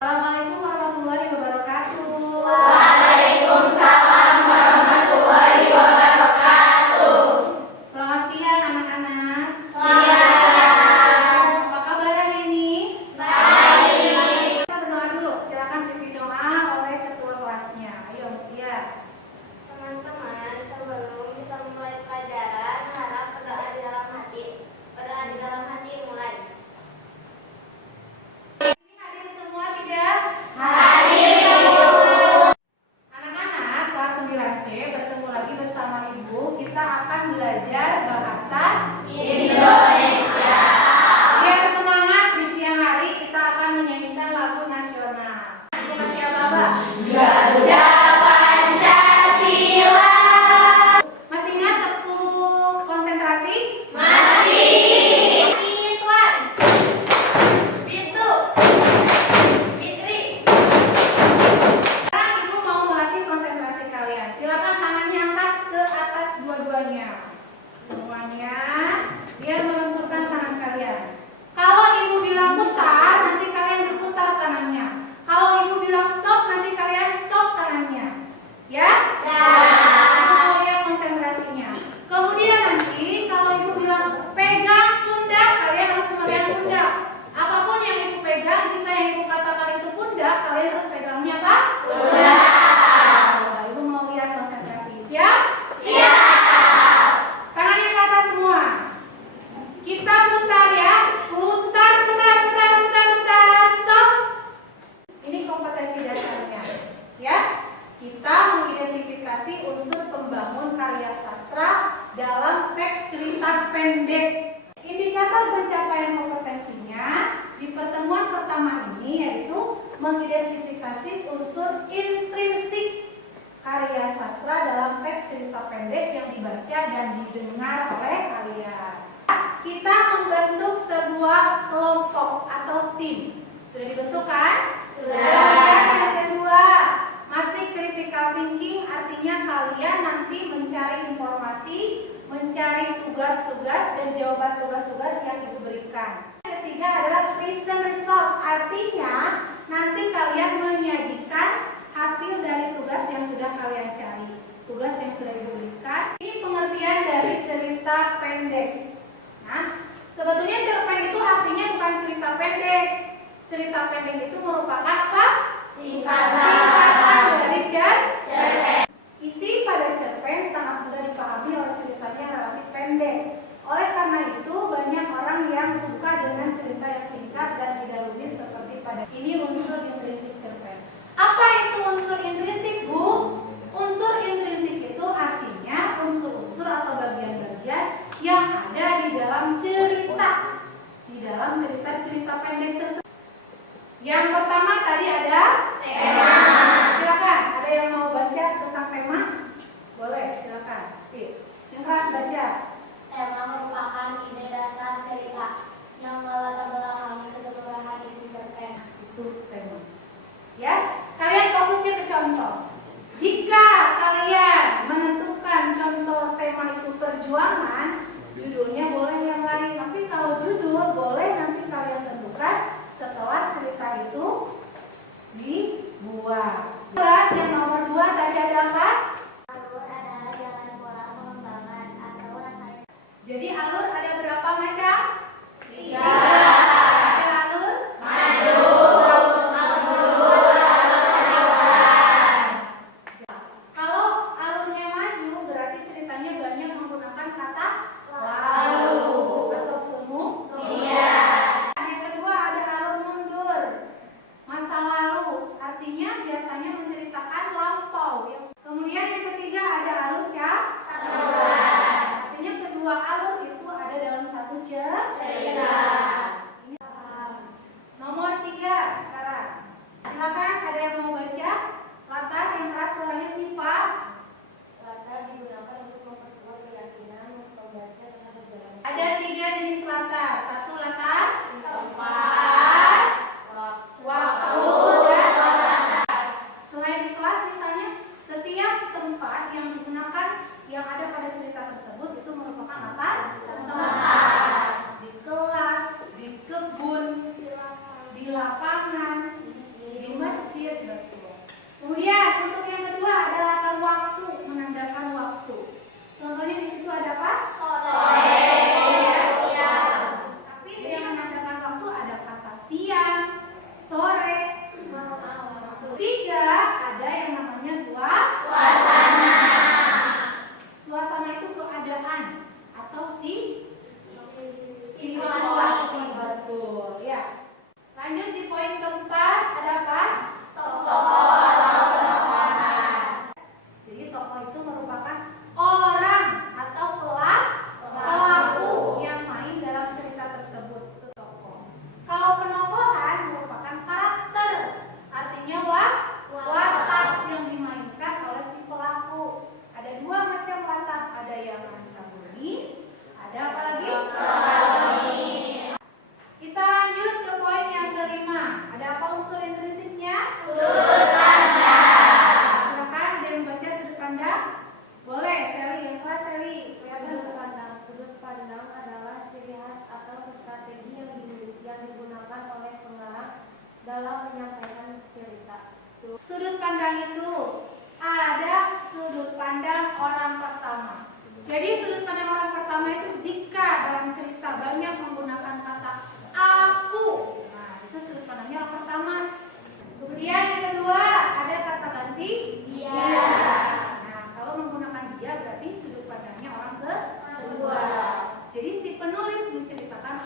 Assalamualaikum warahmatullahi wabarakatuh. Waalaikumsalam warahmatullahi wabarakatuh. Selamat siang anak-anak. Siang. Apa kabar hari ini? Baik. Kita berdoa dulu. Silakan pimpin doa oleh ketua kelasnya. Ayo, Mutia. Teman-teman, sebelum kita mulai pelajaran, harap berdoa di dalam hati. Berdoa di dalam hati mulai. Ini hadir semua tidak? Hadir. Anak-anak kelas 9C bertemu lagi bersama Ibu. Kita akan belajar bahasa Indonesia. Biar semangat di siang hari kita akan menyanyikan lagu nasional. Siapa, Mbak? Garuda Pancasila. Masih ingat tepuk konsentrasi? Masih. Tuan. Pintu. Fitri. Sekarang Ibu mau melatih konsentrasi kalian. Silakan tangannya angkat ke atas dua-duanya. Semuanya biar melenturkan tangan kalian. Kalau Ibu bilang putar, nanti kalian berputar tangannya. Kalau Ibu bilang stop, nanti kalian stop tangannya. Ya? Kita mau lihat konsentrasinya. Kemudian nanti kalau Ibu bilang pegang pundak, kalian harus memegang pundak. Apapun yang Ibu pegang, jika yang Ibu katakan itu pundak, kalian harus pegangnya apa? Pundak. Ibu mau lihat konsentrasi. Siap? Siap. Tangannya ke atas semua. Kita putar ya. Putar, putar, putar, putar, putar. Stop. Ini kompetensi dasarnya. Ya. Kita mengidentifikasi unsur pembangun karya sastra dalam teks cerita pendek. Indikator pencapaian kompetensinya di pertemuan pertama ini yaitu mengidentifikasi unsur intrinsik karya sastra dalam teks cerita pendek yang dibaca dan didengar oleh kalian. Kita membentuk sebuah kelompok atau tim. Sudah dibentuk kan? Sudah. Yang kedua, masih critical thinking, artinya kalian nanti mencari informasi, mencari tugas-tugas dan jawaban tugas-tugas yang Ibu berikan. Yang ketiga adalah present result, artinya nanti kalian menyajikan hasil dari tugas yang sudah kalian cari, tugas yang sudah Ibu berikan. Ini pengertian dari cerita pendek. Nah, sebetulnya cerpen itu artinya bukan cerita pendek. Cerita pendek itu merupakan apa? Singkatan dari cerpen. Isi pada cerpen sangat mudah dipahami oleh ceritanya relatif pendek. Oleh karena itu banyak orang yang suka dengan cerita yang singkat dan tidak rumit seperti pada ini unsur intrinsik cerpen. Apa itu unsur intrinsik, Bu? Unsur intrinsik itu artinya unsur-unsur atau bagian-bagian yang ada di dalam cerita. Di dalam cerita-cerita pendek tersebut. Yang pertama tadi ada Tema. Silakan, ada yang mau baca tentang tema? Boleh, silakan. Yang keras baca. Tema merupakan ide dasar cerita yang melatar belakangi keseluruhan isi cerpen. Itu tema. Ya, kalian fokusnya ke contoh. Jika kalian menentukan contoh tema itu perjuangan, judulnya boleh yang lain. Tapi kalau judul boleh nanti kalian tentukan setelah cerita itu dibuat. Yang nomor 2 tadi ada apa? Alur adalah jalan pola pengembangan atau rangkaian. Jadi alur ada berapa macam? tempat, waktu, dan batas. Selain di kelas misalnya, setiap tempat yang digunakan yang ada pada cerita tersebut itu merupakan apa? Tempat. Di kelas, di kebun, di lapangan, di masjid, betul. Kemudian untuk yang kedua ada latar waktu, menandakan waktu. Contohnya di situ ada apa? sore, siang. Tapi yang menandakan waktu ada kata siang, sore. Tiga, ada yang namanya Suasana. suasana itu keadaan atau situasi, betul ya. Lanjut di poin keempat ada apa? Tokoh atau perorangan. Jadi tokoh itu merupakan orang atau pelaku yang main dalam cerita tersebut, itu tokoh. Kalau penokohan merupakan karakter, artinya watak yang dimainkan oleh si pelaku. Ada dua macam watak, ada yang antagonis, ada apa lagi? Protagonis. Kita lanjut ke poin yang kelima. Ada apa unsur intrinsiknya? Sudut pandang. Silakan dia membaca sudut pandang. Boleh, Sally, yang kelas Sally. Sudut pandang. Sudut pandang adalah ciri khas atau strategi yang digunakan oleh pengarang dalam menyampaikan cerita. Sudut pandang itu ada sudut pandang orang pertama. Jadi sudut pandang orang pertama itu jika dalam cerita banyak menggunakan kata aku, nah itu sudut pandangnya orang pertama. Kemudian yang kedua ada kata ganti Dia. Nah kalau menggunakan dia berarti sudut pandangnya orang kedua. Jadi si penulis menceritakan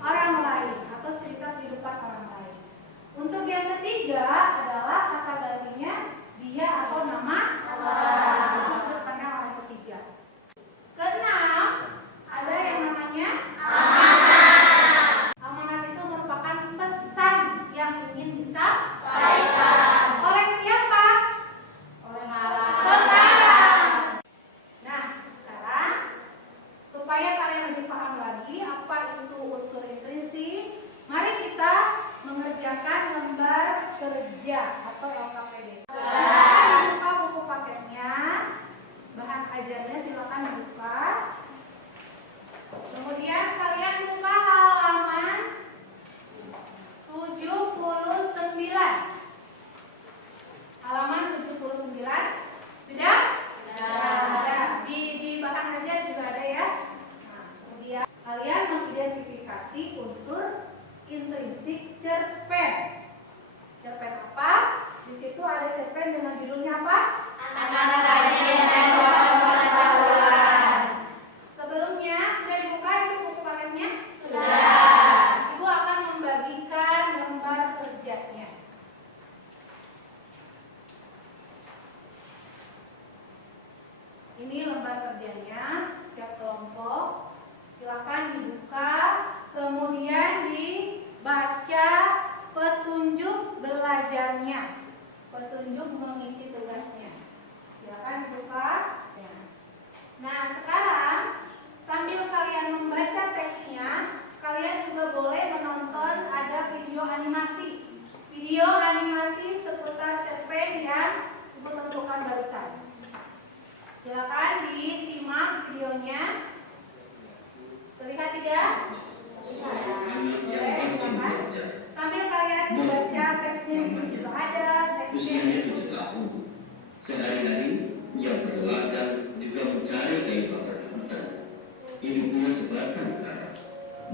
orang lain atau cerita kehidupan orang lain. Untuk yang ketiga adalah kata gantinya dia atau nama orang. Itu sudut pandang orang ketiga. Keenam ada yang namanya Amanat. amanat itu merupakan pesan yang ingin disampaikan. Baiklah. Oleh siapa? Oleh Pengarang. pengarang. Nah, sekarang supaya kalian lebih paham lagi apa itu unsur intrinsik, mari kita mengerjakan lembar kerja atau LKPD. Silakan dibuka buku paketnya, bahan ajarnya silakan dibuka. Kemudian kalian buka halaman 79. Halaman 79. Sudah? Sudah. Di bahan ajar juga ada ya. Nah, kemudian kalian mengidentifikasi unsur intrinsik cerpen. Cerpen apa? Di situ ada cerpen dengan judulnya apa? Anak rajin dan pengetahuan. Sebelumnya sudah dibuka itu buku paketnya? Sudah. Ibu akan membagikan lembar kerjanya. Ini lembar kerjanya, tiap kelompok. Silakan dibuka, kemudian dibaca petunjuk belajarnya, petunjuk mengisi tugasnya. Silakan dibuka. Nah, sekarang sambil kalian membaca teksnya, kalian juga boleh menonton ada video animasi. Video animasi seputar cerpen yang Ibu tentukan barusan. Silakan disimak videonya. Terlihat tidak? Boleh, silakan. Sambil kalian membaca teksnya di sini juga ada teksnya. Usianya 7 tahun. Sehari-hari ia berladang juga mencari kayu bakar hutan. Hidupnya sebatang kara.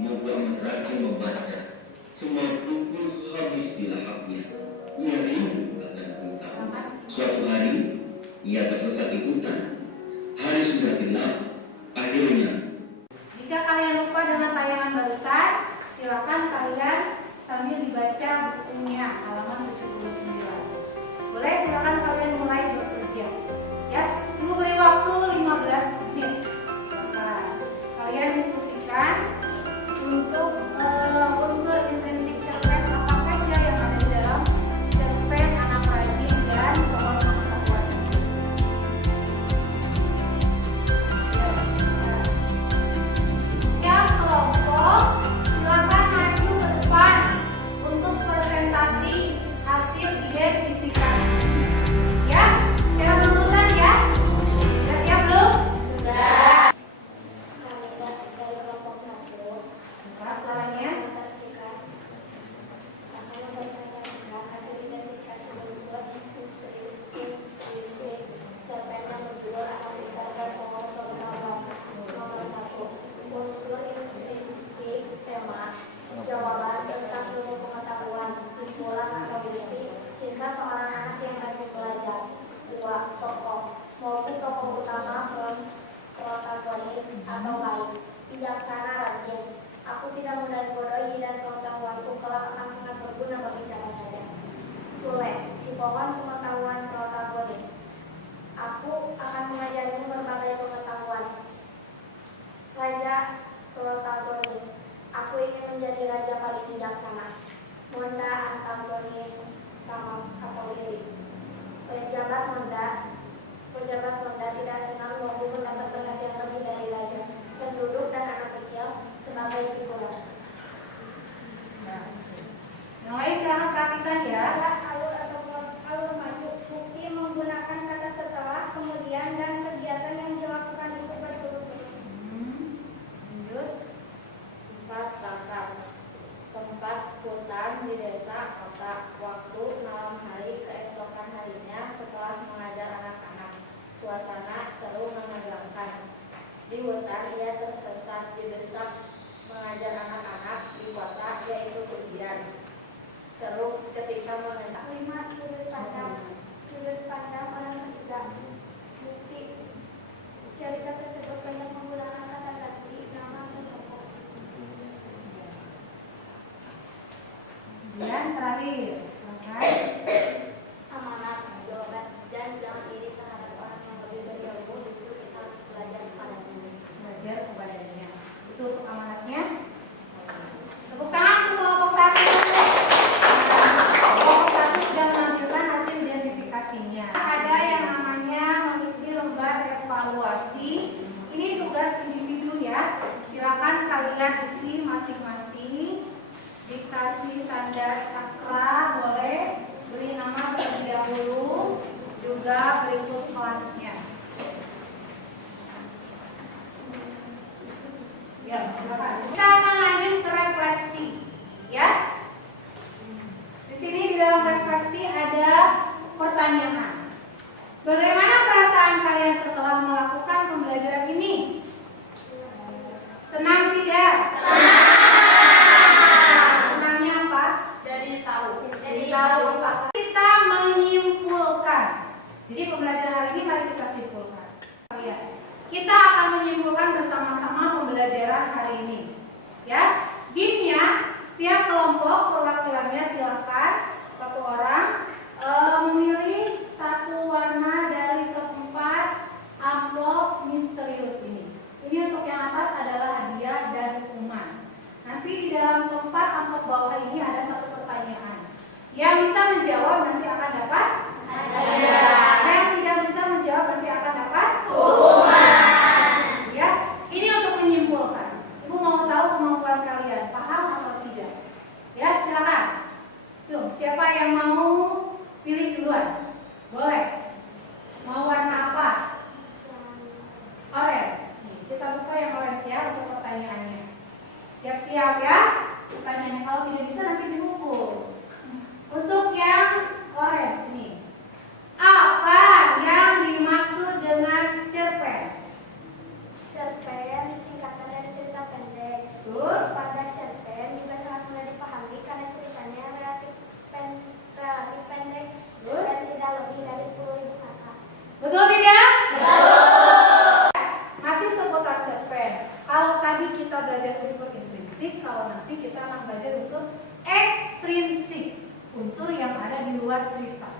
Moga rajin membaca. Semua buku habis dilahapnya. Ia rindu akan pengetahuan. Suatu hari ia tersesat di hutan. Hari sudah gelap. Akhirnya Jika kalian lupa dengan tayangan barusan, silakan kalian sambil dibaca bukunya halaman 79. Boleh, silakan kalian mulai bekerja. Ya, Ibu beri waktu 15 menit. Nah, kalian diskusikan untuk unsur intrinsik cerpen apa saja yang ada di dalam cerpen Anak Rajin dan Pohon Pengetahuan. Ya, kelompok silakan suasana. Monda antagonis atau iri. Pejabat Monda tidak senang Mogu mendapat perhatian lebih dari raja, penduduk dan anak kecil sebagai figuran. Yang lain silahkan perhatikan ya. Alur maju, bukti menggunakan kata setelah, kemudian, dan kegiatan yang dilakukan itu berturut-turut. Lanjut. Tempat tangkap. Tempat hutan di desa kota. Waktu malam hari keesokan harinya setelah mengajar anak-anak. Suasana seru menegangkan. Di hutan ia tersesat didesak mengajar anak-anak. Di kota yaitu ujian. Seru ketika menentang. 5. Sudut pandang. Sudut pandang orang ketiga. Bukti cerita tersebut banyak menggunakan kata ganti, nama, dan tokoh. Kemudian terakhir, silakan. Amanat, jawaban, dan jangan iri terhadap orang yang lebih berilmu. Justru kita harus belajar kepadanya. Belajar kepadanya. Itu untuk amanatnya. Tepuk tangan untuk kelompok 1. Kelompok 1 sudah menampilkan hasil identifikasinya. Ada yang namanya mengisi lembar evaluasi. Ini tugas individu ya. Silakan kalian isi masing-masing. Dikasih tanda cakra boleh, beri nama terlebih dahulu, juga berikut kelasnya. Ya, silakan. Kita akan lanjut ke refleksi, ya. Di sini di dalam refleksi ada pertanyaan. Bagaimana perasaan kalian setelah melakukan pembelajaran ini? Senang tidak? Senangnya apa? Jadi tahu. Jadi tahu. Kita menyimpulkan. Jadi pembelajaran hari ini mari kita simpulkan. Lihat. Kita akan menyimpulkan bersama-sama pembelajaran hari ini. Ya, gamenya setiap kelompok perwakilannya silakan satu orang memilih satu warna dari keempat amplop misterius ini. Ini untuk yang atas adalah hadiah dan hukuman. Nanti di dalam keempat amplop bawah ini ada satu pertanyaan. Yang bisa menjawab nanti akan dapat hadiah. Yang tidak bisa menjawab nanti akan dapat hukuman. Ya, ini untuk menyimpulkan. Ibu mau tahu kemampuan kalian, paham atau tidak? Ya, silakan. Tuh, siapa yang mau pilih duluan? Boleh. Mau warna apa? Orange. Nih, kita buka yang orange ya untuk pertanyaannya. Siap-siap ya. Pertanyaannya kalau tidak bisa nanti dipukul. Untuk yang orange nih. Apa yang dimaksud dengan cerpen? Cerpen singkatan dari cerita pendek. Betul. Pada cerpen juga sangat mudah dipahami karena ceritanya relatif pendek dan tidak lebih dari 10.000 kata. Betul tidak? Masih seputar cerpen. Kalau tadi kita belajar unsur intrinsik, kalau nanti kita akan belajar unsur ekstrinsik, unsur yang ada di luar cerita.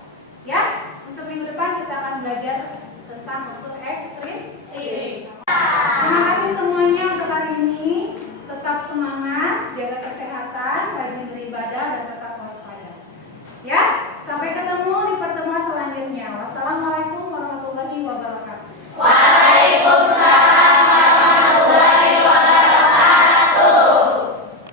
Ya, untuk minggu depan kita akan belajar tentang unsur ekstrinsik. Terima kasih semuanya untuk hari ini. Tetap semangat, jaga kesehatan.